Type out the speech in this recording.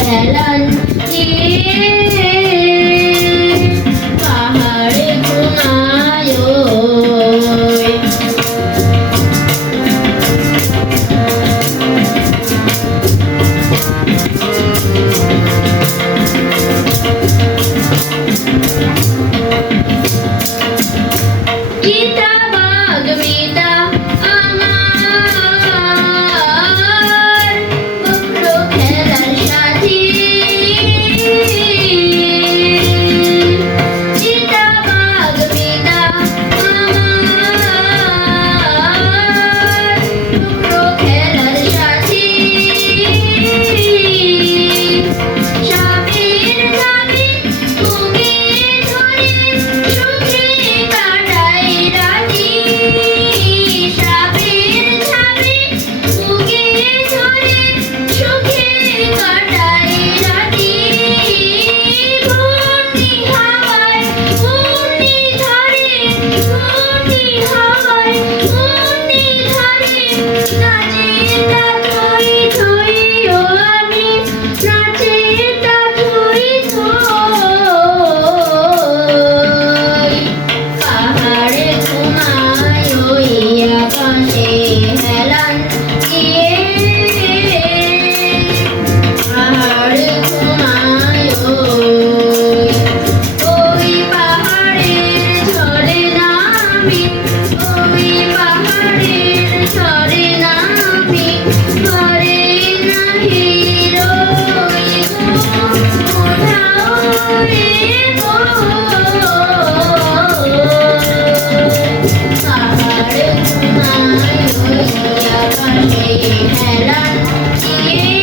হেলান দিয়ে পাহাড়ে ঘুমায় চিতাবাঘ মিতা আমার বুকরো খেলার সাথী চিতাবাঘ মিতা আমার বুকরো খেলার সাথী সাপের দাবি বুকে ধরে সুখে কাটাই রাতি সাপের দাবি বুকে ধরে সুখে কাটাই রাতি ঘূর্ণি হাওয়ায় ঘূর্ণি ধারে ঘূর্ণি হাওয়ায় ঘূর্ণি ধারে নাচে তা থই থই ও আমি নাচে তা থই থই পাহাড়ে ঘুমায় ওই আকাশে হেলান দিয়ে পাহাড়ে ঘুমায় ওই পাহাড়ের ঝরে নামি ওই পাহাড়ের ঝরে নামি ঘরে নাহি রই কোথাও রে গো পাহাড়ে ঘুমায় ওই আকাশে হেলান দিয়ে